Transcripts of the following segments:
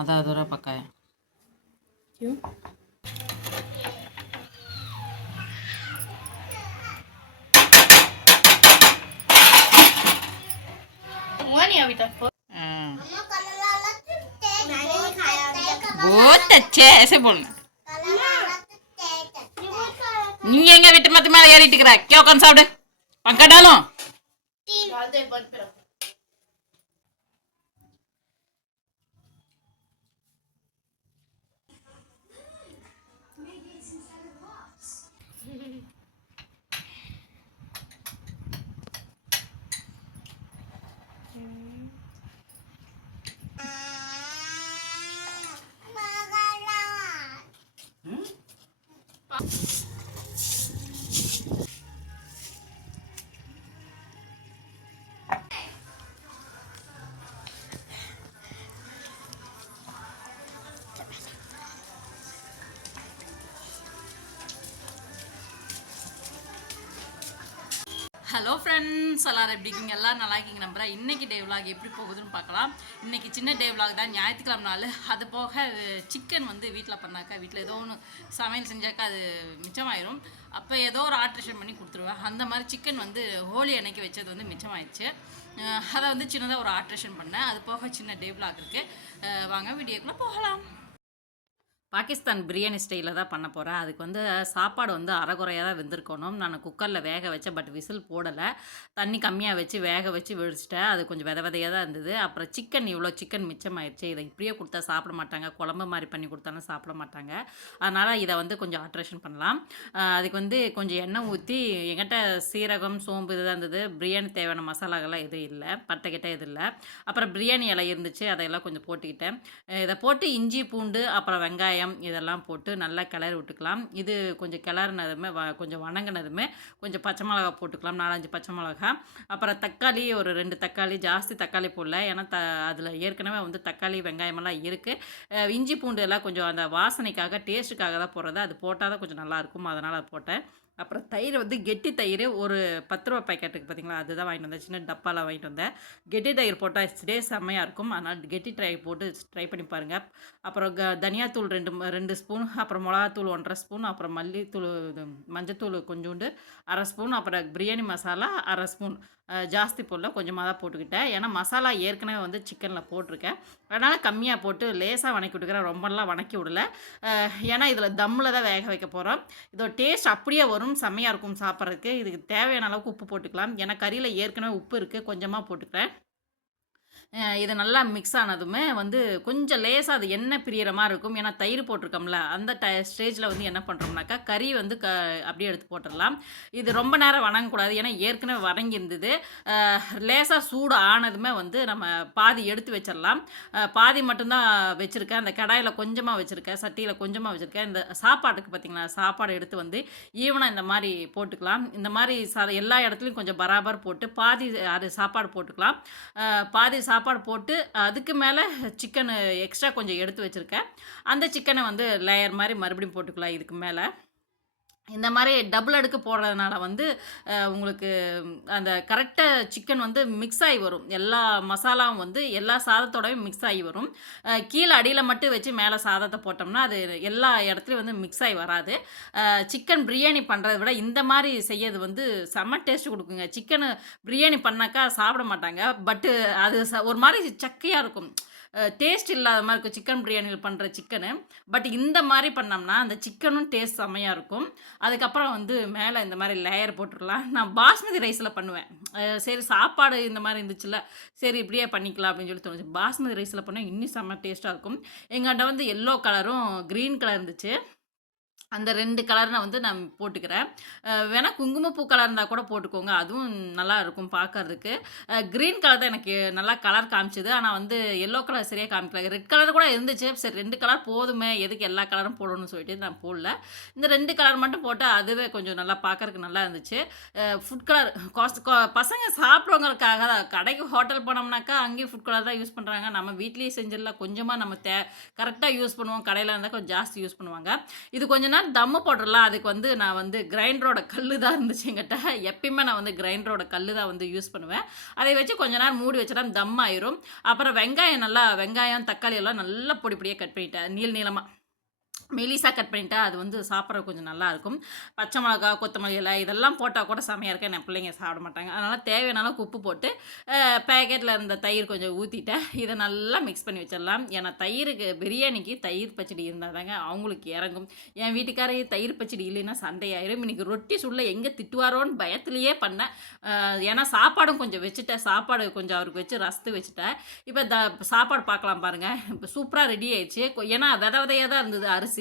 आधा अधूरा पकाया क्यों हुआ नहीं अभी तक हाँ। मैंने नहीं खाया अभी तक बहुत अच्छे है, ऐसे बोलना நீ எங்க விட்டு மத்த மேல ஏறிட்டு இருக்கிற கே உட்காந்து சாப்பிடு பங்கடாலும் डाल ஹலோ ஃப்ரெண்ட்ஸ் எல்லாரும் எப்படி இருக்கீங்க? எல்லாம் நல்லா இருக்கீங்க நம்புறேன். இன்றைக்கி டே விலாக் எப்படி போகுதுன்னு பார்க்கலாம். இன்றைக்கி சின்ன டே விலாக் தான். ஞாயிற்றுக்கிழமை நாள். அது போக சிக்கன் வந்து வீட்டில் பண்ணாக்கா வீட்டில் ஏதோ ஒன்று சமையல் செஞ்சாக்கா அது மிச்சமாயிரும். அப்போ ஏதோ ஒரு ஆல்ட்ரேஷன் பண்ணி கொடுத்துருவேன். அந்த மாதிரி சிக்கன் வந்து ஹோலி அன்னைக்கு வச்சது வந்து மிச்சமாயிடுச்சு. அதை வந்து சின்னதாக ஒரு ஆல்ட்ரேஷன் பண்ணேன். அது போக சின்ன டே விலாக் இருக்குது வாங்க வீடியோக்குள்ளே போகலாம். பாகிஸ்தான் பிரியாணி ஸ்டைலில் தான் பண்ண போகிறேன் அதுக்கு வந்து சாப்பாடு வந்து அரைகுறையாக தான் வெந்திருக்கணும். நான் குக்கரில் வேக வச்சேன் பட் விசில் போடலை. தண்ணி கம்மியாக வச்சு வேக வச்சு வெடிச்சிட்டேன் அது கொஞ்சம் வித விதையாக தான் இருந்தது. அப்புறம் சிக்கன் இவ்வளோ சிக்கன் மிச்சமாயிடுச்சு இதை இப்படியே கொடுத்தா சாப்பிட மாட்டாங்க. குழம்பு மாதிரி பண்ணி கொடுத்தாலும் சாப்பிட மாட்டாங்க. அதனால் இதை வந்து கொஞ்சம் ஆல்ட்ரேஷன் பண்ணலாம். அதுக்கு வந்து கொஞ்சம் எண்ணெய் ஊற்றி எங்கிட்ட சீரகம் சோம்பு இதுதான் இருந்தது. பிரியாணி தேவையான மசாலாக்கெல்லாம் எதுவும் இல்லை. பட்டை கிட்ட எதுவும் இல்லை. அப்புறம் பிரியாணி இலை இருந்துச்சு. அதையெல்லாம் கொஞ்சம் போட்டுக்கிட்டேன். இதை போட்டு இஞ்சி பூண்டு அப்புறம் வெங்காயம் இதெல்லாம் போட்டு நல்லா கிளறி விட்டுக்கலாம். இது கொஞ்சம் கிளறினதுமே வ கொஞ்சம் வணங்கினதுமே கொஞ்சம் பச்சை மிளகா போட்டுக்கலாம். நாலஞ்சு பச்சை மிளகா அப்புறம் தக்காளி ஒரு ரெண்டு தக்காளி ஜாஸ்தி தக்காளி போடல. ஏன்னா த அதில் ஏற்கனவே வந்து தக்காளி வெங்காயமெல்லாம் இருக்குது இஞ்சி பூண்டு எல்லாம் கொஞ்சம் அந்த வாசனைக்காக டேஸ்ட்டுக்காக தான் போடுறது. அது போட்டால் தான் கொஞ்சம் நல்லாயிருக்கும் அதனால் அது போட்டேன். அப்புறம் தயிர் வந்து கெட்டி தயிர் ஒரு பத்து ரூபா பேக்கெட்டுக்கு பார்த்தீங்களா அதுதான் வாங்கிட்டு வந்தேன். சின்ன டப்பாலாம் வாங்கிட்டு வந்தேன். கெட்டி தயிர் போட்டால் ஸ்டே செம்மையாக இருக்கும். அதனால் கெட்டி ட்ரை போட்டு ட்ரை பண்ணி பாருங்கள் அப்புறம் க தனியாத்தூள் ரெண்டு ரெண்டு ஸ்பூன் அப்புறம் மிளகாத்தூள் ஒன்றரை ஸ்பூன் அப்புறம் மல்லித்தூள் இது மஞ்சத்தூள் கொஞ்சோண்டு அரை ஸ்பூன் அப்புறம் பிரியாணி மசாலா அரை ஸ்பூன். ஜாஸ்தி போடல. கொஞ்சமாக தான் போட்டுக்கிட்டேன். ஏன்னா மசாலா ஏற்கனவே வந்து சிக்கனில் போட்டிருக்கேன். அதனால் கம்மியாக போட்டு லேசாக வணக்கி விட்டுக்கிறேன். ரொம்பலாம் வணக்கி விடல. ஏன்னா இதில் தம்மில் தான் வேக வைக்க போகிறோம் இதோட டேஸ்ட் அப்படியே வரும் செம்மையாக இருக்கும் சாப்பிட்றதுக்கு. இதுக்கு தேவையான அளவுக்கு உப்பு போட்டுக்கலாம். ஏன்னா கறியில் ஏற்கனவே உப்பு இருக்குது கொஞ்சமாக போட்டுக்கிறேன். இது நல்லா மிக்ஸ் ஆனதுமே வந்து கொஞ்சம் லேசாக அது எண்ணெய் பிரியற மாதிரி இருக்கும். ஏன்னா தயிர் போட்டிருக்கோம்ல அந்த ட ஸ்டேஜில் வந்து என்ன பண்ணுறோம்னாக்கா கறி வந்து க அப்படியே எடுத்து போட்டுடலாம். இது ரொம்ப நேரம் வணங்கக்கூடாது. ஏன்னா ஏற்கனவே வணங்கி இருந்தது லேசாக சூடு ஆனதுமே வந்து நம்ம பாதி எடுத்து வச்சிடலாம். பாதி மட்டும்தான் வச்சுருக்கேன். அந்த கடாயில் கொஞ்சமாக வச்சுருக்கேன். சட்டியில் கொஞ்சமாக வச்சுருக்கேன். இந்த சாப்பாட்டுக்கு பார்த்தீங்களா சாப்பாடு எடுத்து வந்து ஈவனாக இந்த மாதிரி போட்டுக்கலாம். இந்த மாதிரி ச எல்லா இடத்துலையும் கொஞ்சம் பராபர் போட்டு பாதி அது சாப்பாடு போட்டுக்கலாம். பாதி சாப்பாடு சாப்பாடு போட்டு அதுக்கு மேலே சிக்கனு எக்ஸ்ட்ரா கொஞ்சம் எடுத்து வச்சுருக்கேன். அந்த சிக்கனை வந்து லேயர் மாதிரி மறுபடியும் போட்டுக்கலாம் இதுக்கு மேலே. இந்த மாதிரி டபுள் அடுக்கு போடுறதுனால வந்து உங்களுக்கு அந்த கரெக்டாக சிக்கன் வந்து மிக்ஸ் ஆகி வரும். எல்லா மசாலாவும் வந்து எல்லா சாதத்தோடயும் மிக்ஸ் ஆகி வரும். கீழே அடியில் மட்டும் வச்சு மேலே சாதத்தை போட்டோம்னா அது எல்லா இடத்துலையும் வந்து மிக்ஸ் ஆகி வராது. சிக்கன் பிரியாணி பண்ணுறத விட இந்த மாதிரி செய்யறது வந்து செம்ம டேஸ்ட் கொடுக்குங்க. சிக்கனு பிரியாணி பண்ணாக்கா சாப்பிட மாட்டாங்க. பட்டு அது ச- ஒரு மாதிரி சக்கையாக இருக்கும். டேஸ்ட் இல்லாத மாதிரி இருக்கும். சிக்கன் பிரியாணியில் பண்ணுற சிக்கனு பட் இந்த மாதிரி பண்ணோம்னா அந்த சிக்கனும் டேஸ்ட் செம்மையாக இருக்கும். அதுக்கப்புறம் வந்து மேலே இந்த மாதிரி லேயர் போட்டுடலாம். நான் பாஸ்மதி ரைஸில் பண்ணுவேன். சரி சாப்பாடு இந்த மாதிரி இருந்துச்சுல்ல சரி இப்படியே பண்ணிக்கலாம் அப்படின்னு சொல்லி தோணுச்சு. பாஸ்மதி ரைஸில் பண்ணால் இன்னும் செம்ம டேஸ்ட்டாக இருக்கும். எங்கள்கிட்ட வந்து எல்லோ கலரும் க்ரீன் கலர் இருந்துச்சு. அந்த ரெண்டு கலர் நான் வந்து நான் போட்டுக்கிறேன். வேணால் குங்குமப்பூ கலர் இருந்தால் கூட போட்டுக்கோங்க. அதுவும் நல்லா இருக்கும் பார்க்கறதுக்கு க்ரீன் கலர் தான் எனக்கு நல்லா கலர் காமிச்சது. ஆனால் வந்து எல்லோ கலர் சரியாக காமிக்கல. ரெட் கலர் கூட இருந்துச்சு. சரி ரெண்டு கலர் போதுமே. எதுக்கு எல்லா கலரும் போடணும்னு சொல்லிட்டு நான் போடல. இந்த ரெண்டு கலர் மட்டும் போட்டால் அதுவே கொஞ்சம் நல்லா பார்க்கறதுக்கு நல்லா இருந்துச்சு. ஃபுட் கலர் காஸ்ட் பசங்க சாப்பிட்றவங்களுக்காக தான் கடைக்கு ஹோட்டல் போனோம்னாக்கா அங்கேயும் ஃபுட் கலர் தான் யூஸ் பண்ணுறாங்க நம்ம வீட்லேயே செஞ்சிடலாம். கொஞ்சமாக நம்ம தே கரெக்டாக யூஸ் பண்ணுவோம். கடையில் இருந்தால் கொஞ்சம் ஜாஸ்தி யூஸ் பண்ணுவாங்க. இது கொஞ்ச நாள் நேரம் தம்மு போடுறல அதுக்கு வந்து நான் வந்து கிரைண்டரோட கல் தான் இருந்துச்சு எங்கிட்ட எப்பயுமே நான் வந்து கிரைண்டரோட கல் தான் வந்து யூஸ் பண்ணுவேன். அதை வச்சு கொஞ்ச நேரம் மூடி வச்சிட்டா தம் ஆயிரும். அப்புறம் வெங்காயம் நல்லா வெங்காயம் தக்காளி எல்லாம் நல்லா பொடி பொடியாக கட் பண்ணிட்டேன். நீள் நீளமாக மெலிசாக கட் பண்ணிட்டா அது வந்து சாப்பிட்ற கொஞ்சம் நல்லா இருக்கும் பச்சை மிளகா கொத்தமல்லி இலை இதெல்லாம் போட்டால் கூட செமையாக இருக்க. என் பிள்ளைங்க சாப்பிட மாட்டாங்க. அதனால் தேவையான அளவுக்கு உப்பு போட்டு பேக்கெட்டில் இருந்த தயிர் கொஞ்சம் ஊற்றிட்டேன் இதை நல்லா மிக்ஸ் பண்ணி வச்சிடலாம். ஏன்னா தயிருக்கு பிரியாணிக்கு தயிர் பச்சடி இருந்தால் தாங்க அவங்களுக்கு இறங்கும். என் வீட்டுக்காரே தயிர் பச்சடி இல்லைன்னா சண்டையாயிரும். இன்றைக்கி ரொட்டி சுள்ள எங்கே திட்டுவாரோன்னு பயத்துலேயே பண்ணேன் ஏன்னா சாப்பாடும் கொஞ்சம் வச்சுட்டேன் சாப்பாடு கொஞ்சம் அவருக்கு வச்சு ரசத்து வச்சுட்டேன் இப்போ த சாப்பாடு பார்க்கலாம் பாருங்கள் இப்போ சூப்பராக ரெடி ஆயிடுச்சு. ஏன்னா வித விதையாக தான் இருந்தது அரிசி.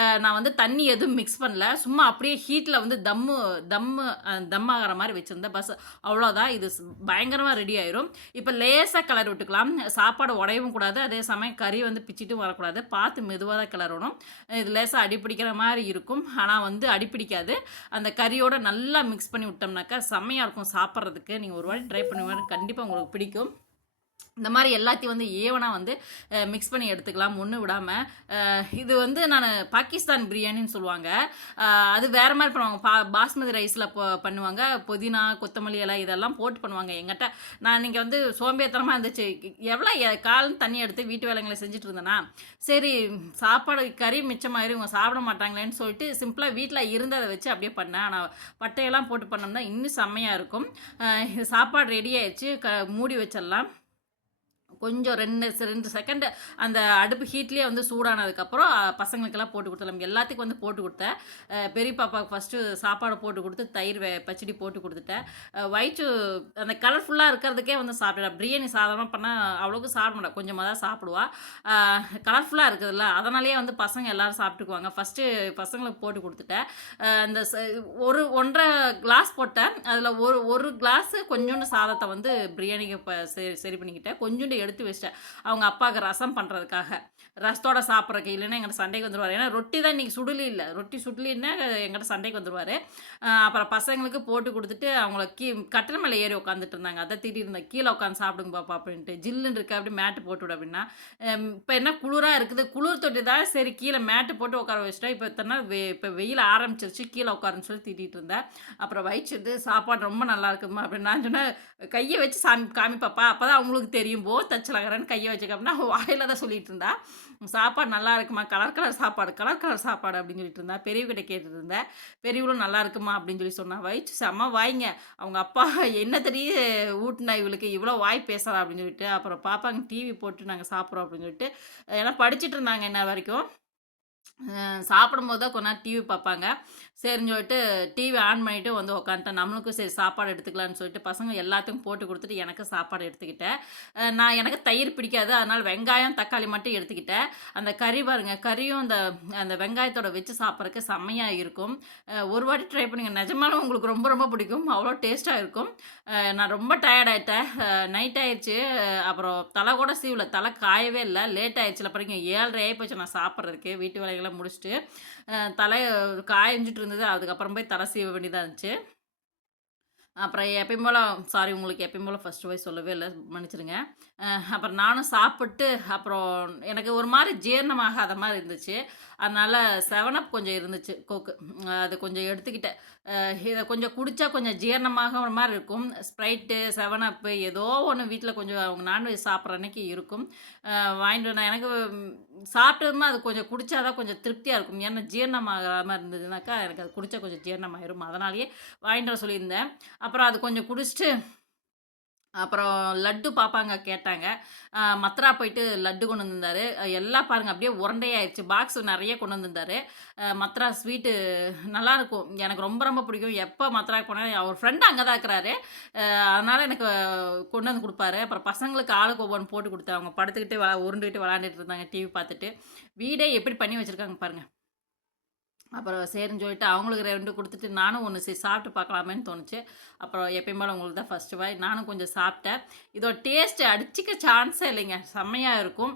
அஹ் நான் வந்து தண்ணி எதுவும் மிக்ஸ் பண்ணல. சும்மா அப்படியே ஹீட்டில் வந்து தம்மு தம்மு தம் ஆகிற மாதிரி வச்சுருந்தேன். பஸ் அவ்வளோதான் இது பயங்கரமாக ரெடி ஆயிரும். இப்போ லேசாக கிளறி விட்டுக்கலாம். சாப்பாடு உடையவும் கூடாது. அதே சமயம் கறி வந்து பிச்சிட்டும் வரக்கூடாது. பார்த்து மெதுவாக தான் கிளறணும். இது லேசாக அடிப்பிடிக்கிற மாதிரி இருக்கும். ஆனால் வந்து அடிப்பிடிக்காது அந்த கறியோட நல்லா மிக்ஸ் பண்ணி விட்டோம்னாக்கா செம்மையாக இருக்கும் சாப்பிட்றதுக்கு. நீங்கள் ஒரு வாட்டி ட்ரை பண்ணுவேன் கண்டிப்பாக உங்களுக்கு பிடிக்கும். இந்த மாதிரி எல்லாத்தையும் வந்து ஏவனாக வந்து மிக்ஸ் பண்ணி எடுத்துக்கலாம் ஒன்று விடாமல் இது வந்து நான் பாகிஸ்தான் பிரியாணின்னு சொல்லுவாங்க. அது வேறு மாதிரி பண்ணுவாங்க. பா பாஸ்மதி ரைஸில் பண்ணுவாங்க. புதினா கொத்தமல்லி இலை இதெல்லாம் போட்டு பண்ணுவாங்க எங்கிட்ட. நான் நீங்கள் வந்து சோம்பேத்தனமாக இருந்துச்சு. எவ்வளோ காலம் தண்ணி எடுத்து வீட்டு வேலைங்களை செஞ்சுட்டு இருந்தேன்னா சரி சாப்பாடு கறி மிச்சமாயிரு இவங்க சாப்பிட மாட்டாங்களேன்னு சொல்லிட்டு சிம்பிளாக வீட்டில் இருந்ததை வச்சு அப்படியே பண்ணேன். ஆனால் பட்டையெல்லாம் போட்டு பண்ணோம்னா இன்னும் செம்மையாக இருக்கும். இது சாப்பாடு ரெடி ஆயிடுச்சு. க மூடி வச்சிடலாம். கொஞ்சம் ரெண்டு ரெண்டு செகண்டு அந்த அடுப்பு ஹீட்லேயே வந்து சூடானதுக்கப்புறம் பசங்களுக்கெல்லாம் போட்டு கொடுத்துலாம். எல்லாத்துக்கும் வந்து போட்டு கொடுத்தேன். பெரிய பாப்பாவுக்கு ஃபஸ்ட்டு சாப்பாடு போட்டு கொடுத்து தயிர் வே பச்சடி போட்டு கொடுத்துட்டேன். வயிற்று அந்த கலர்ஃபுல்லாக இருக்கிறதுக்கே வந்து சாப்பிடுறா பிரியாணி சாதாரணமாக பண்ணால் அவ்வளோக்கு சாப்பிட மாட்டா. கொஞ்சமாக தான் சாப்பிடுவா கலர்ஃபுல்லாக இருக்குதுல்ல அதனாலேயே வந்து பசங்க எல்லோரும் சாப்பிட்டுக்குவாங்க. ஃபஸ்ட்டு பசங்களுக்கு போட்டு கொடுத்துட்டேன். அந்த ச- ஒரு ஒன்றரை கிளாஸ் போட்டேன். அதில் ஒரு ஒரு கிளாஸு கொஞ்சோண்டு சாதத்தை வந்து பிரியாணிக்கு இப்போ சரி சரி பண்ணிக்கிட்டேன். கொஞ்சோண்டு எடுத்து வச்சிட்டேன். அவங்க அப்பாவுக்கு ரசம் பண்ணுறதுக்காக ரசத்தோட சாப்பிட்றக்கு இல்லைன்னா எங்கிட்ட சண்டைக்கு வந்துடுவார் ஏன்னா ரொட்டி தான் இன்றைக்கி சுடுலி இல்லை. ரொட்டி சுடுலின்னா எங்கிட்ட சண்டைக்கு வந்துடுவார் அப்புறம் பசங்களுக்கு போட்டு கொடுத்துட்டு அவங்கள கீ கட்டில் மேலே ஏறி உட்காந்துட்டு இருந்தாங்க. அதை திட்டி இருந்தேன் கீழே உட்காந்து சாப்பிடுங்க பாப்பா அப்படின்ட்டு. ஜில்லுன்னு இருக்கு அப்படி மேட்டு போட்டு விடு அப்படின்னா. இப்போ என்ன குளிராக இருக்குது? குளிர் தொட்டி தான் சரி கீழே மேட்டு போட்டு உட்கார வச்சுட்டா. இப்போ எத்தனை நாள் வெ இப்போ வெயில் ஆரம்பிச்சிருச்சு கீழே உட்காருன்னு சொல்லி திட்டிகிட்டு இருந்தேன் அப்புறம் வயிற்று சாப்பாடு ரொம்ப நல்லா இருக்குமா அப்படின்னு நான் சொன்னேன். கையை வச்சு சாமி காமிப்பாப்பா அப்போ தான் அவங்களுக்கு தெரியும். போ தச்சலகரன்னு கையை வச்சுக்க அப்படின்னா வாயில தான் சொல்லிட்டு இருந்தா. சாப்பாடு நல்லா இருக்குமா? கலர் கலர் சாப்பாடு கலர் கலர் சாப்பாடு அப்படின்னு சொல்லிட்டு இருந்தா பெரியவகிட்ட கேட்டுட்டு இருந்தேன் பெரியவளும் நல்லா இருக்குமா? அப்படின்னு சொல்லி சொன்னா வயிற்று செம்ம வாய்ங்க. அவங்க அப்பா என்ன தெரிய ஊட்டினா இவளுக்கு? இவ்வளோ வாய் பேசுகிறா அப்படின்னு சொல்லிட்டு அப்புறம் பாப்பாங்க டிவி போட்டு நாங்கள் சாப்பிட்றோம். அப்படின்னு சொல்லிட்டு ஏன்னா படிச்சுட்டு இருந்தாங்க என்ன வரைக்கும். சாப்பிடும்போது தான் கொஞ்ச நேரம் டிவி பார்ப்பாங்க. சரின்னு சொல்லிட்டு டிவி ஆன் பண்ணிட்டு வந்து உக்காந்துட்டேன். நம்மளுக்கும் சரி சாப்பாடு எடுத்துக்கலாம்னு சொல்லிட்டு பசங்க எல்லாத்துக்கும் போட்டு கொடுத்துட்டு எனக்கு சாப்பாடு எடுத்துக்கிட்டேன். நான் எனக்கு தயிர் பிடிக்காது அதனால் வெங்காயம் தக்காளி மட்டும் எடுத்துக்கிட்டேன். அந்த கறி பாருங்க கறியும் அந்த அந்த வெங்காயத்தோட வச்சு சாப்பிட்றதுக்கு செம்மையாக இருக்கும். ஒரு வாட்டி ட்ரை பண்ணுங்க. நிஜமாலும் உங்களுக்கு ரொம்ப ரொம்ப பிடிக்கும். அவ்வளோ டேஸ்ட்டாக இருக்கும். நான் ரொம்ப டயர்ட் ஆகிட்டேன் நைட் ஆயிடுச்சு. அப்புறம் தலை கூட சீவில். தலை காயவே இல்லை. லேட் ஆயிடுச்சுல பாருங்க. ஏழரை ஆகி போச்சு நான் சாப்பிட்றதுக்கு. வீட்டு வேலைகள்லாம் முடிச்சுட்டு. தலை காயஞ்சிட்டு இருந்தது அதுக்கப்புறம் போய் தலை சீவ வேண்டியதாக இருந்துச்சு. அப்புறம் எப்பயும் போல் சாரி உங்களுக்கு எப்பயும் போல் ஃபஸ்ட்டு போய் சொல்லவே இல்லை. மன்னிச்சிடுங்க அப்புறம் நானும் சாப்பிட்டு அப்புறம் எனக்கு ஒரு மாதிரி ஜீரணமாகாத மாதிரி இருந்துச்சு. அதனால் செவனப் கொஞ்சம் இருந்துச்சு கோக்கு அது கொஞ்சம் எடுத்துக்கிட்டேன். இதை கொஞ்சம் குடித்தா கொஞ்சம் ஜீரணமாக ஒரு மாதிரி இருக்கும். ஸ்ப்ரைட்டு செவனப்பு ஏதோ ஒன்று வீட்டில் கொஞ்சம் அவங்க நான்வெஜ் சாப்பிட்ற அன்னைக்கு இருக்கும். வாங்கிட்டு நான் எனக்கு ம், சாப்பிட்டதுமா அது கொஞ்சம் குடித்தா தான் கொஞ்சம் திருப்தியாக இருக்கும். ஏன்னா ஜீரணமாகாமல் இருந்ததுனாக்கா எனக்கு அது குடித்தா கொஞ்சம் ஜீரணமாயிரும். அதனாலேயே வாங்கிட்டு வர சொல்லியிருந்தேன். அப்புறம் அது கொஞ்சம் குடிச்சிட்டு அப்புறம் லட்டு பாப்பாங்க கேட்டாங்க. மத்ரா போயிட்டு லட்டு கொண்டு வந்திருந்தாரு. எல்லாம் பாருங்கள் அப்படியே உருண்டையாயிடுச்சு பாக்ஸ் நிறைய கொண்டு வந்திருந்தாரு. மத்ரா ஸ்வீட்டு நல்லாயிருக்கும். எனக்கு ரொம்ப ரொம்ப பிடிக்கும். எப்போ மத்ரா போனால் அவர் ஃப்ரெண்டு அங்கே தான் இருக்கிறாரு. அதனால் எனக்கு கொண்டு வந்து கொடுப்பாரு. அப்புறம் பசங்களுக்கு ஆளுக்கு ஒவ்வொன்று போட்டு கொடுத்தாங்க அவங்க படுத்துக்கிட்டு விளா உருண்டுக்கிட்டு விளாண்டுட்டு இருந்தாங்க டிவி பார்த்துட்டு. வீடே எப்படி பண்ணி வச்சுருக்காங்க பாருங்கள் அப்புறம் சரின்னு சொல்லிட்டு அவங்களுக்கு ரெண்டு கொடுத்துட்டு நானும் ஒன்று சரி சாப்பிட்டு பார்க்கலாமேன்னு தோணுச்சு. அப்புறம் எப்பயும் போல் உங்களுக்கு தான் ஃபஸ்ட்டு வாய் நானும் கொஞ்சம் சாப்பிட்டேன். இதோட டேஸ்ட்டு அடிச்சிக்க சான்ஸே இல்லைங்க. செம்மையாக இருக்கும்.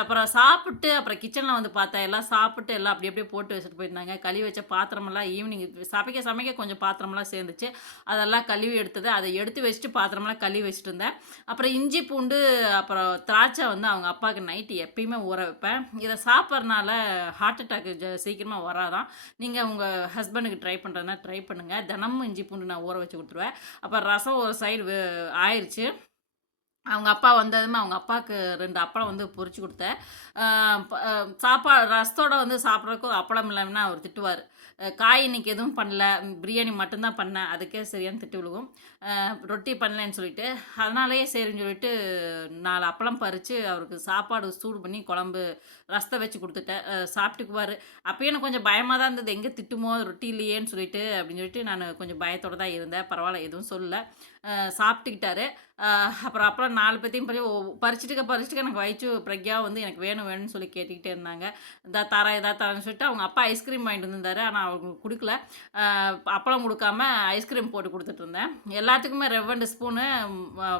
அப்புறம் சாப்பிட்டு அப்புறம் கிச்சனில் வந்து பார்த்தா எல்லாம் சாப்பிட்டு எல்லாம் அப்படி அப்படியே போட்டு வச்சுட்டு போயிருந்தாங்க. கழுவி வச்ச பாத்திரமெல்லாம் ஈவினிங் சமைக்க சமைக்க கொஞ்சம் பாத்திரமெல்லாம் சேர்ந்துச்சு. அதெல்லாம் கழுவி எடுத்தது. அதை எடுத்து வச்சுட்டு பாத்திரமெல்லாம் கழுவி வச்சுட்டு இருந்தேன். அப்புறம் இஞ்சி பூண்டு அப்புறம் திராட்சை வந்து அவங்க அப்பாவுக்கு நைட்டு எப்பயுமே ஊற வைப்பேன். இதை சாப்பிட்றனால ஹார்ட் அட்டாக் சீக்கிரமாக வர வராதான். நீங்கள் உங்கள் ஹஸ்பண்டுக்கு ட்ரை பண்ணுறதுனா ட்ரை பண்ணுங்கள் தினமும் இஞ்சி பூண்டு நான் ஊற வச்சு கொடுத்துருவேன். அப்போ ரசம் ஒரு சைடு ஆயிடுச்சு அவங்க அப்பா வந்ததுமே அவங்க அப்பாவுக்கு ரெண்டு அப்பளம் வந்து பொறிச்சு கொடுத்தேன். சாப்பா சாப்பாடு ரசத்தோட வந்து சாப்பிட்றதுக்கும் அப்பளம் இல்லைன்னா அவர் திட்டுவார். காய் இன்னைக்கு எதுவும் பண்ணல. பிரியாணி மட்டும்தான் பண்ணேன். அதுக்கே சரியான திட்டு விழுகும். ரொட்டி பண்ணலன்னு சொல்லிட்டு அதனாலேயே சரின்னு சொல்லிட்டு நாலு அப்பளம் பறித்து அவருக்கு சாப்பாடு சூடு பண்ணி குழம்பு ரசத்தை வச்சு கொடுத்துட்டேன். சாப்பிட்டுக்குவார். அப்போயே எனக்கு கொஞ்சம் பயமாக தான் இருந்தது. எங்கே திட்டுமோ ரொட்டி இல்லையேன்னு சொல்லிட்டு அப்படின்னு சொல்லிட்டு நான் கொஞ்சம் பயத்தோடு தான் இருந்தேன். பரவாயில்ல எதுவும் சொல்லலை. சாப்பிட்டுக்கிட்டாரு. அப்புறம் அப்புறம் நாலு பேத்தையும் பறி பறிச்சுட்டுக்க பறிச்சுட்டுக்க எனக்கு வயிற்று பிரக்யா வந்து எனக்கு வேணும் வேணும்னு சொல்லி கேட்டுக்கிட்டே இருந்தாங்க. இதா தரேன் இதா தரேன்னு சொல்லிட்டு அவங்க அப்பா ஐஸ்கிரீம் வாங்கிட்டு வந்திருந்தாரு. ஆனால் அவங்களுக்கு கொடுக்கல. அப்பளம் கொடுக்காம ஐஸ்கிரீம் போட்டு கொடுத்துட்டு இருந்தேன். எல்லாத்துக்குமே ரெவண்டு ஸ்பூனு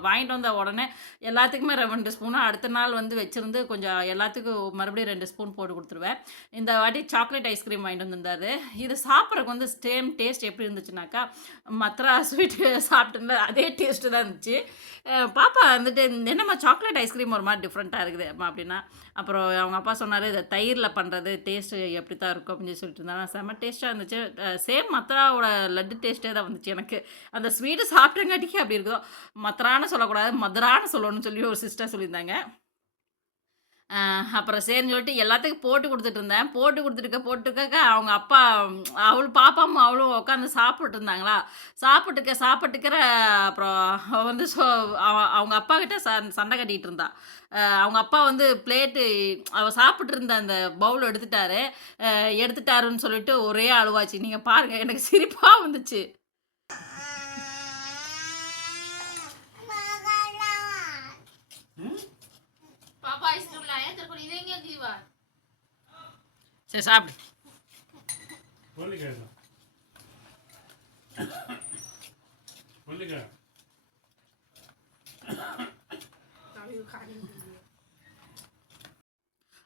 வாங்கிட்டு வந்த உடனே எல்லாத்துக்குமே ரெவண்டு ஸ்பூனு அடுத்த நாள் வந்து வச்சுருந்து கொஞ்சம் எல்லாத்துக்கும் மறுபடியும் ரெண்டு ஸ்பூன் போட்டு கொடுத்துருவேன். இந்த வாட்டி சாக்லேட் ஐஸ்கிரீம் வாங்கிட்டு வந்திருந்தாரு. இது சாப்பிட்றதுக்கு வந்து சேம் டேஸ்ட் எப்படி இருந்துச்சுனாக்கா மத்ரா ஸ்வீட்டு சாப்பிட்டுருந்தா அதே டேஸ்ட்டு தான் இருந்துச்சு. பாப்பா வந்துட்டு என்னம்மா சாக்லேட் ஐஸ்கிரீம் ஒரு மாதிரி டிஃப்ரெண்ட்டாக இருக்குது அம்மா அப்படின்னா அப்புறம் அவங்க அப்பா சொன்னார் இதை தயிரில் பண்ணுறது டேஸ்ட்டு எப்படி தான் இருக்கும்? அப்படின்னு சொல்லிட்டு இருந்தாங்க. செம்ம டேஸ்ட்டாக இருந்துச்சு. சேம் மத்ராவோட லட்டு டேஸ்ட்டே தான் வந்துச்சு எனக்கு. அந்த ஸ்வீட்டு சாப்பிட்டங்காட்டிக்கே அப்படி இருக்குதோ மத்தரான சொல்லக்கூடாது மதுரான்னு சொல்லணும்னு சொல்லி ஒரு சிஸ்டர் சொல்லியிருந்தாங்க. அப்புறம் சரின்னு சொல்லிட்டு எல்லாத்துக்கும் போட்டு கொடுத்துட்டு இருந்தேன். போட்டு கொடுத்துருக்க போட்டுருக்க அவங்க அப்பா ம், அவள் பாப்பாவும் அவளும் உட்காந்து சாப்பிட்டு இருந்தாங்களா? சாப்பிட்டுக்க சாப்பிட்டுக்கிற அப்புறம் வந்து சொ அவ- அவங்க அப்பா கிட்ட ச சண்டை கட்டிகிட்டு இருந்தா. அவங்க அப்பா வந்து பிளேட்டு அவள் சாப்பிட்டு இருந்த அந்த பவுல் எடுத்துட்டாரு. எடுத்துட்டாருன்னு சொல்லிட்டு ஒரே அழுவாச்சு. நீங்கள் பாருங்கள் எனக்கு சிரிப்பாக வந்துச்சு. சரி சாப்பிடு.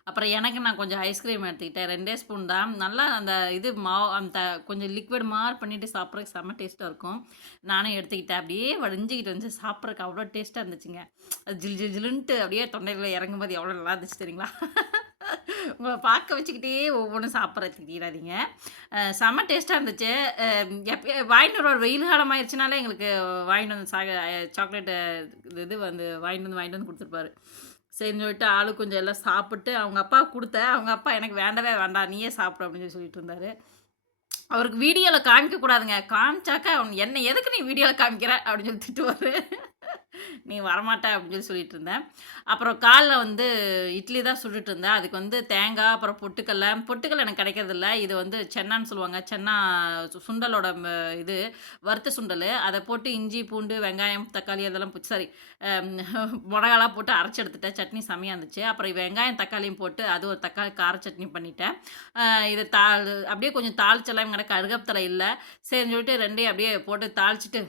அப்புறம் எனக்கு நான் கொஞ்சம் ஐஸ்கிரீம் எடுத்துக்கிட்டேன். ரெண்டே ஸ்பூன் தான். நல்லா அந்த இது மாவு அந்த கொஞ்சம் லிக்விட் மாறு பண்ணிவிட்டு சாப்பிட்றதுக்கு செம்ம டேஸ்ட்டாக இருக்கும். நானும் எடுத்துக்கிட்டேன். அப்படியே வடிஞ்சிக்கிட்டு வந்து சாப்பிட்றதுக்கு அவ்வளோ டேஸ்ட்டாக இருந்துச்சுங்க. அது ஜில் ஜில் ஜிலுன்ட்டு அப்படியே தொண்டையில் இறங்கும்போது எவ்வளோ நல்லா இருந்துச்சு தெரியுங்களா? பார்க்க வச்சுக்கிட்டே ஒவ்வொன்றும் சாப்பிட்றதுக்கு தீராதீங்க. செம்ம டேஸ்ட்டாக இருந்துச்சு. எப்போ வாங்கிட்டு வர வெயில் காலம் ஆயிடுச்சுனாலே எங்களுக்கு வாங்கிட்டு வந்து சாக சாக்லேட்டு இது வந்து வாங்கிட்டு வந்து வாங்கிட்டு வந்து கொடுத்துருப்பாரு. சரின்னு சொல்லிட்டு ஆளு கொஞ்சம் எல்லாம் சாப்பிட்டு அவங்க அப்பா கொடுத்த அவங்க அப்பா எனக்கு வேண்டவே வேண்டாம் நீயே சாப்பிடு அப்படின்னு சொல்லி சொல்லிட்டு இருந்தார். அவருக்கு வீடியோவில் காமிக்கக்கூடாதுங்க காமிச்சாக்கா அவன் என்ன எதுக்கு நீ வீடியோவில் காமிக்கிற? அப்படின்னு சொல்லி திட்டுவார். நீ வரமாட்ட அப்படின்னு சொல்லி சொல்லிட்டு இருந்தேன் அப்புறம் காலில் வந்து இட்லி தான் சுட்டுட்டு இருந்தேன் அதுக்கு வந்து தேங்காய் அப்புறம் பொட்டுக்கடலை. பொட்டுக்கடலை எனக்கு கிடைக்கிறதில்ல. இது வந்து சென்னான்னு சொல்லுவாங்க. சென்னா சு- சுண்டலோட இது வறுத்த சுண்டல். அதை போட்டு இஞ்சி பூண்டு வெங்காயம் தக்காளி அதெல்லாம் சாரி மிளகாலாம் போட்டு அரைச்சி எடுத்துட்டேன். சட்னி செமையாக இருந்துச்சு. அப்புறம் வெங்காயம் தக்காளியும் போட்டு அது ஒரு தக்காளி கார சட்னி பண்ணிட்டேன். இது தாள் அப்படியே கொஞ்சம் தாளிச்செல்லாம் கிடக்கு கருகப்பத்தலை இல்லை. சரின்னு சொல்லிட்டு ரெண்டையும் அப்படியே போட்டு தாளிச்சிட்டு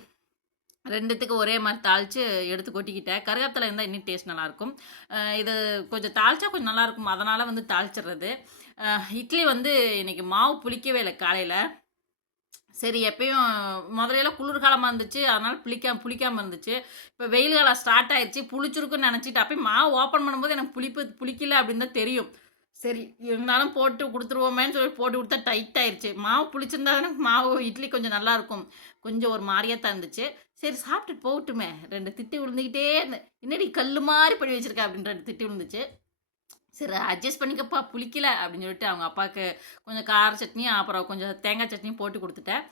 ரெண்டுத்துக்கு ஒரே மாதிரி தாளித்து எடுத்து கொட்டிக்கிட்டேன். கருகப்பிலை இருந்தால் இன்னும் டேஸ்ட் நல்லாயிருக்கும். இது கொஞ்சம் தாளிச்சா கொஞ்சம் நல்லாயிருக்கும். அதனால் வந்து தாளிச்சிடுறது இட்லி வந்து இன்றைக்கி மாவு புளிக்கவே இல்லை காலையில். சரி எப்பயும் முதலையெல்லாம் குளிர்காலமாக இருந்துச்சு. அதனால் புளிக்காம புளிக்காமல் இருந்துச்சு. இப்போ வெயில் காலம் ஸ்டார்ட் ஆயிடுச்சு புளிச்சிருக்குன்னு நினச்சிட்டு அப்பயும் மாவு ஓப்பன் பண்ணும்போது எனக்கு புளிப்பு புளிக்கல அப்படின்னு தான் தெரியும். சரி இருந்தாலும் போட்டு கொடுத்துருவோமேன்னு சொல்லி போட்டு கொடுத்தா டைட் ஆயிடுச்சு மாவு புளிச்சிருந்தா தானே மாவு இட்லி கொஞ்சம் நல்லாயிருக்கும். கொஞ்சம் ஒரு மாதிரியாக தான் இருந்துச்சு. சரி சாப்பிட்டுட்டு போகட்டுமே. ரெண்டு திட்டி விழுந்துக்கிட்டே இருந்தேன் என்னடி கல் மாதிரி பண்ணி வச்சிருக்க? அப்படின்னு ரெண்டு திட்டி விழுந்துச்சு. சரி அட்ஜஸ்ட் பண்ணிக்கப்பா புளிக்கல. அப்படின்னு சொல்லிட்டு அவங்க அப்பாவுக்கு கொஞ்சம் கார சட்னியும் அப்புறம் கொஞ்சம் தேங்காய் சட்னியும் போட்டு கொடுத்துட்டேன்.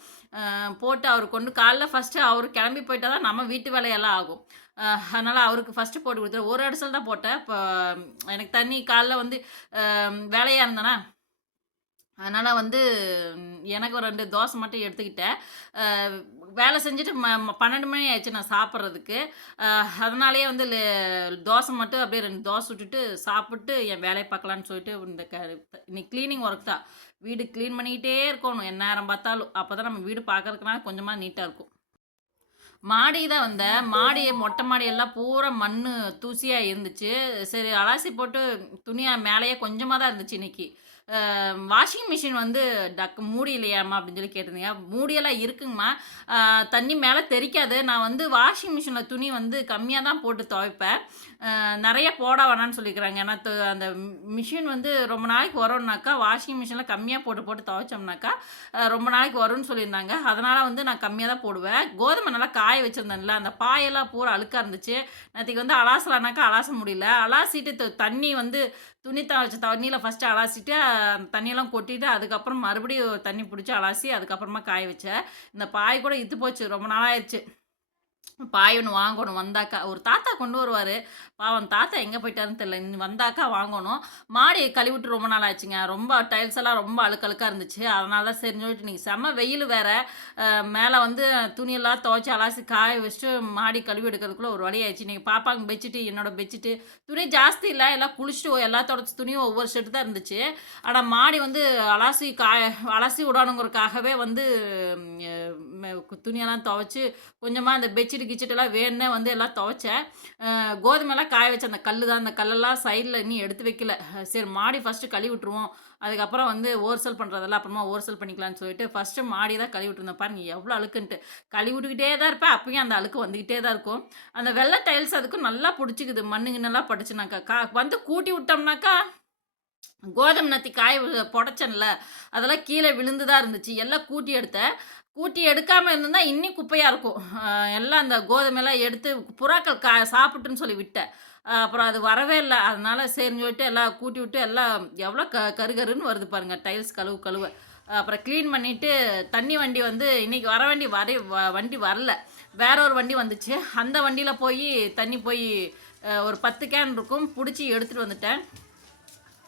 போட்டு அவர் கொண்டு காலைல ஃபஸ்ட்டு அவர் கிளம்பி போயிட்டா தான் நம்ம வீட்டு வேலையெல்லாம் ஆகும். அதனால் அவருக்கு ஃபஸ்ட்டு போட்டு கொடுத்துட்டேன். ஒரு இடத்துல தான் போட்டேன். இப்போ எனக்கு தண்ணி காலைல வந்து வேலையாக இருந்தேன்னா அதனால் வந்து எனக்கு ஒரு ரெண்டு தோசை மட்டும் எடுத்துக்கிட்டேன். வேலை செஞ்சுட்டு ம பன்னெண்டு மணி ஆயிடுச்சு நான் சாப்பிட்றதுக்கு. அதனாலேயே வந்து தோசை மட்டும் அப்படியே ரெண்டு தோசை விட்டுட்டு சாப்பிட்டு என் வேலையை பார்க்கலான்னு சொல்லிட்டு இந்த க இன்னைக்கு க்ளீனிங் ஒர்க் தான். வீடு க்ளீன் பண்ணிக்கிட்டே இருக்கணும். எந்நேரம் பார்த்தாலும். அப்போ தான் நம்ம வீடு பார்க்கறதுக்குனா கொஞ்சமாக நீட்டாக இருக்கும். மாடி தான் வந்தேன். மாடி? மொட்டை மாடி எல்லாம் பூரா மண் தூசியாக இருந்துச்சு. சரி அலாசி போட்டு துணியாக மேலேயே கொஞ்சமாக தான் இருந்துச்சு இன்னைக்கு. வாஷிங் மிஷின் வந்து டக் மூடி இல்லையாம்மா அப்படின்னு சொல்லி கேட்டிருந்தீங்க. மூடியெல்லாம் இருக்குங்கம்மா. தண்ணி மேலே தெரிக்காது. நான் வந்து வாஷிங் மிஷினில் துணி வந்து கம்மியாக தான் போட்டு துவைப்பேன். நிறைய போட வேணான்னு சொல்லிக்கிறாங்க. ஏன்னா அந்த மிஷின் வந்து ரொம்ப நாளைக்கு வரும்னாக்கா வாஷிங் மிஷினில் கம்மியாக போட்டு போட்டு துவைச்சோம்னாக்கா ரொம்ப நாளைக்கு வரும்னு சொல்லியிருந்தாங்க. அதனால் வந்து நான் கம்மியாக தான் போடுவேன். கோதுமை நல்லா காய வச்சுருந்தேன்ல. அந்த பாயெல்லாம் பூரா அழுக்காக இருந்துச்சு. நேற்றுக்கு வந்து அலாசலானாக்கா அலாச முடியல. அலாசிட்டு தண்ணி வந்து துணி தாளிச்ச தண்ணியில் ஃபஸ்ட்டு அலாசிட்டு அந்த தண்ணியெல்லாம் கொட்டிட்டு அதுக்கப்புறம் மறுபடியும் தண்ணி பிடிச்சி அலாசி அதுக்கப்புறமா காய வச்சேன். இந்த பாய் கூட இத்து போச்சு ரொம்ப நாளாயிருச்சு. பாய் ஒன்று வாங்கணும் வந்தாக்கா ஒரு தாத்தா கொண்டு வருவார். பாவம் தாத்தா எங்கே போயிட்டாருன்னு தெரியல. வந்தாக்கா வாங்கணும். மாடி கழுவிட்டு ரொம்ப நாள் ஆச்சுங்க. ரொம்ப டைல்ஸ் எல்லாம் ரொம்ப அழுக்கழுக்காக இருந்துச்சு. அதனால தான் சரி சொல்லிட்டு நீங்கள் செம்ம வெயில் வேறு. மேலே வந்து துணியெல்லாம் துவைச்சி அலாசி காய வச்சுட்டு மாடி கழுவி எடுக்கிறதுக்குள்ள ஒரு வழி ஆயிடுச்சு. நீங்கள் பாப்பாங்க பெட்ஷீட்டு என்னோட பெட்ஷீட்டு துணி ஜாஸ்தி இல்லை. எல்லாம் குளிச்சுட்டு எல்லாத்தோட துணியும் ஒவ்வொரு ஷெட்டு தான் இருந்துச்சு. ஆனால் மாடி வந்து அலாசி காய அலசி விடணுங்கிறதுக்காகவே வந்து துணியெல்லாம் துவைச்சி கொஞ்சமாக அந்த பெட்ஷீட் கிச்சட்டெல்லாம் வேணுன்னே வந்து எல்லாம் துவைச்சேன். கோதுமைலாம் காய வச்ச அந்த கல் தான் அந்த கல்லெல்லாம் சைடில் இன்னும் எடுத்து வைக்கல. சரி மாடி ஃபஸ்ட்டு கழுவி விட்டுருவோம். அதுக்கப்புறம் வந்து ஓர்சல் பண்ணுறதெல்லாம் அப்புறமா ஓர்சல் பண்ணிக்கலாம்னு சொல்லிட்டு ஃபஸ்ட்டு மாடி தான் கழுவி விட்டுருந்தேன். பாருங்க எவ்வளோ அழுக்குன்ட்டு. கழுவி விட்டுக்கிட்டே தான் இருப்பேன். அப்பயும் அந்த அழுக்கு வந்துக்கிட்டே தான் இருக்கும். அந்த வெள்ளை டைல்ஸ் அதுக்கும் நல்லா பிடிச்சிக்குது. மண்ணுங்க நல்லா பட்டுச்சுனாக்கா. கா வந்து கூட்டி விட்டோம்னாக்கா கோதுமை நத்தி காய புடச்சன்ல. அதெல்லாம் கீழே விழுந்து தான் இருந்துச்சு. எல்லாம் கூட்டி எடுத்தேன். கூட்டி எடுக்காமல் இருந்திருந்தா இன்னும் குப்பையாக இருக்கும். எல்லாம் அந்த கோதுமையெல்லாம் எடுத்து புறாக்கள் கா சாப்பிட்டுன்னு சொல்லி விட்டேன். அப்புறம் அது வரவே இல்லை. அதனால சரின்னு சொல்லிட்டு எல்லாம் கூட்டி விட்டு எல்லாம் எவ்வளோ க கருகருன்னு வருது பாருங்க. டைல்ஸ் கழுவு கழுவ. அப்புறம் க்ளீன் பண்ணிவிட்டு தண்ணி வண்டி வந்து இன்றைக்கி வர வண்டி வர வ- வண்டி வரல. வேற ஒரு வண்டி வந்துச்சு. அந்த வண்டியில் போய் தண்ணி போய் ஒரு பத்து கேன் இருக்கும். பிடிச்சி எடுத்துகிட்டு வந்துட்டேன்.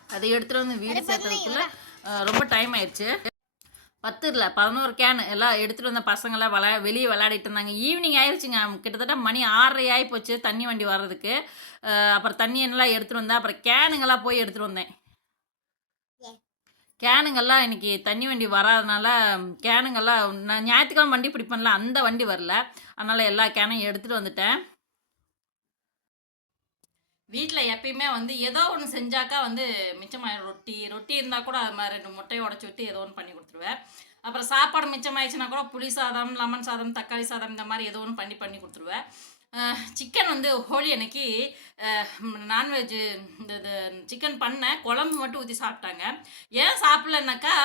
அதை எடுத்துகிட்டு வந்து வீடு சேர்த்ததுக்குள்ள ரொம்ப டைம் ஆயிடுச்சு. பத்து இல்லை பதினோரு கேன் எல்லாம் எடுத்துகிட்டு வந்த பசங்களாம் விளா வெளியே விளையாடிட்டு இருந்தாங்க. ஈவினிங் ஆயிடுச்சுங்க கிட்டத்தட்ட மணி ஆறரை ஆகி போச்சு தண்ணி வண்டி வர்றதுக்கு. அப்புறம் தண்ணி எல்லாம் எடுத்துகிட்டு வந்தேன். அப்புறம் கேனுங்கெல்லாம் போய் எடுத்துகிட்டு வந்தேன். கேனுங்கெல்லாம் இன்னைக்கு தண்ணி வண்டி வராதனால கேனுங்கெல்லாம் நான் ஞாயிற்றுக்கிழமை வண்டி பிடிப்பேன்ல அந்த வண்டி வரல. அதனால் எல்லா கேனையும் எடுத்துகிட்டு வந்துட்டேன். வீட்டில் எப்பயுமே வந்து ஏதோ ஒன்று செஞ்சாக்கா வந்து மிச்சமாயிடும் ரொட்டி ரொட்டி இருந்தால் கூட அது மாதிரி ரெண்டு முட்டையை உடச்சி விட்டு ஏதோ ஒன்று பண்ணி கொடுத்துருவேன். அப்புறம் சாப்பாடு மிச்சமாயிடுச்சுன்னா கூட புளி சாதம் லெமன் சாதம் தக்காளி சாதம் இந்த மாதிரி ஏதோ ஒன்று பண்ணி பண்ணி கொடுத்துருவேன். சிக்கன் வந்து ஹோலி அன்னைக்கு நான்வெஜ் இந்த இது சிக்கன் பண்ணேன் குழம்பு மட்டும் ஊற்றி சாப்பிட்டாங்க. ஏன் சாப்பிட்லனாக்கா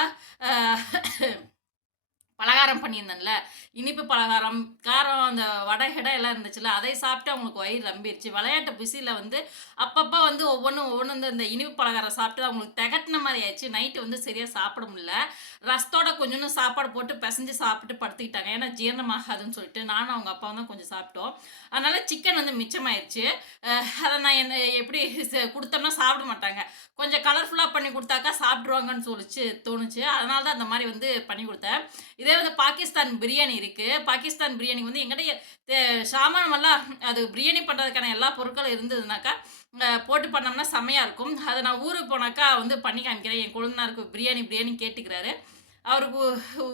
பலகாரம் பண்ணியிருந்தேன்ல. இனிப்பு பலகாரம் காரம் அந்த வடை ஹெடை எல்லாம் இருந்துச்சுல்ல அதை சாப்பிட்டு அவங்களுக்கு வயிறு ரம்பிடுச்சு விளையாட்டு பிசியில் வந்து அப்பப்போ வந்து ஒவ்வொன்றும் ஒவ்வொன்றும் இந்த இந்த இனிப்பு பலகாரம் சாப்பிட்டு அவங்களுக்கு திகட்டின மாதிரி ஆயிடுச்சு. நைட்டு வந்து சரியாக சாப்பிட முடியல. ரசத்தோட கொஞ்சோண்டு சாப்பாடு போட்டு பிசைஞ்சு சாப்பிட்டு படுத்துக்கிட்டாங்க. ஏன்னா ஜீரணமாகாதுன்னு சொல்லிட்டு நானும் அவங்க அப்பாவும் தான் கொஞ்சம் சாப்பிட்டோம். அதனால சிக்கன் வந்து மிச்சமாயிருச்சு. அதை நான் என்ன எப்படி கொடுத்தோம்னா சாப்பிட மாட்டாங்க. கொஞ்சம் கலர்ஃபுல்லாக பண்ணி கொடுத்தாக்கா சாப்பிட்ருவாங்கன்னு சொல்லிச்சு தோணுச்சு. அதனால தான் அந்த மாதிரி வந்து பண்ணி கொடுத்தேன். இதே வந்து பாகிஸ்தான் பிரியாணி இருக்குது பாகிஸ்தான் பிரியாணி வந்து எங்கிட்ட சாமானமெல்லாம் அது பிரியாணி பண்ணுறதுக்கான எல்லா பொருட்களும் இருந்ததுனாக்கா போட்டு பண்ணோம்னா செம்மையாக இருக்கும். அதை நான் ஊருக்கு போனாக்கா வந்து பண்ணி காமிக்கிறேன். என் கொழுந்தனாருக்கு பிரியாணி பிரியாணி கேட்டுக்கிறாரு. அவருக்கு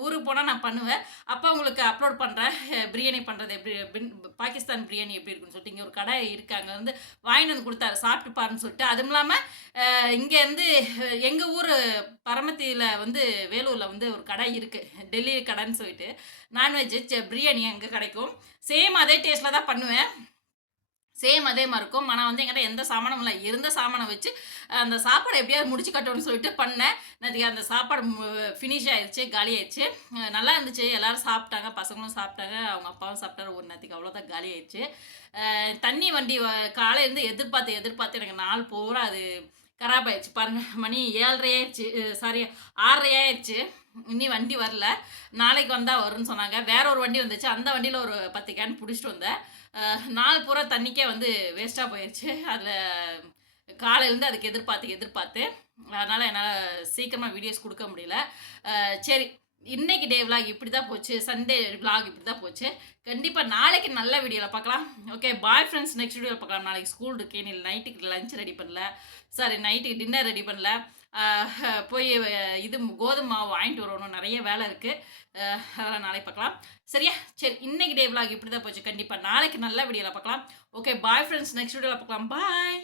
ஊருக்கு போனால் நான் பண்ணுவேன். அப்போ உங்களுக்கு அப்லோட் பண்ணுறேன் பிரியாணி பண்ணுறது எப்படி பாகிஸ்தான் பிரியாணி எப்படி இருக்குன்னு சொல்லிட்டு இங்கே ஒரு கடை இருக்குது அங்கே வந்து வாங்கிட்டு வந்து கொடுத்தாரு. சாப்பிட்டு பாருன்னு சொல்லிட்டு. அதுவும் இல்லாமல் இங்கேருந்து எங்கள் ஊர் பரமத்தியில் வந்து வேலூரில் வந்து ஒரு கடை இருக்குது டெல்லி கடைன்னு சொல்லிட்டு. நான்வெஜ் பிரியாணி அங்கே கிடைக்கும். சேம் அதே டேஸ்ட்டில் தான் பண்ணுவேன். சேம் அதே மாதிரி இருக்கும். ஆனால் வந்து என்கிட்ட எந்த சாமானும் இல்லை. இருந்த சாமானை வச்சு அந்த சாப்பாடை எப்படியாவது முடிச்சு கட்டணும்னு சொல்லிட்டு பண்ணேன். நேற்றுக்கு அந்த சாப்பாடு ஃபினிஷ் ஆயிடுச்சு காலி ஆயிடுச்சு. நல்லா இருந்துச்சு. எல்லாரும் சாப்பிட்டாங்க பசங்களும் சாப்பிட்டாங்க அவங்க அப்பாவும் சாப்பிட்டாரு. ஒரு நேற்றுக்கு அவ்வளோதான் காலி ஆயிடுச்சு. தண்ணி வண்டி காலையிலேருந்து எதிர்பார்த்து எதிர்பார்த்து எனக்கு நாள் பூரா அது கராப் ஆயிடுச்சு பாருங்க. மணி ஏழரை ஆயிடுச்சு. சாரி ஆறரை ஆயிடுச்சு. இன்னி வண்டி வரல. நாளைக்கு வந்தால் வரும்னு சொன்னாங்க. வேற ஒரு வண்டி வந்துச்சு. அந்த வண்டியில் ஒரு பத்து கேன் பிடிச்சிட்டு வந்தேன். நாள் பூரா தண்ணிக்கே வந்து வேஸ்ட்டாக போயிடுச்சு அதில் காலையிலேருந்து அதுக்கு எதிர்பார்த்து எதிர்பார்த்து. அதனால் என்னால் சீக்கிரமாக வீடியோஸ் கொடுக்க முடியல. சரி இன்னைக்கு டே vlog இப்படி தான் போச்சு சண்டே vlog இப்படி தான் போச்சு. கண்டிப்பாக நாளைக்கு நல்ல வீடியோவில் பார்க்கலாம். ஓகே பாய் ஃப்ரெண்ட்ஸ் நெக்ஸ்ட் வீடியோவில் பார்க்கலாம். நாளைக்கு ஸ்கூல் இருக்கு நீ நைட்டுக்கு லஞ்ச் ரெடி பண்ணல. சாரி நைட்டுக்கு டின்னர் ரெடி பண்ணல. போய் இது கோதுமை மாவு வாங்கிட்டு வரணும். நிறைய வேலை இருக்குது அதெல்லாம் நாளைக்கு பார்க்கலாம். சரியா? சரி இன்னைக்கு டே vlog இப்படி தான் போச்சு. கண்டிப்பாக நாளைக்கு நல்ல வீடியோவில் பார்க்கலாம். ஓகே பாய் ஃப்ரெண்ட்ஸ் நெக்ஸ்ட் வீடியோவில் பார்க்கலாம். பாய்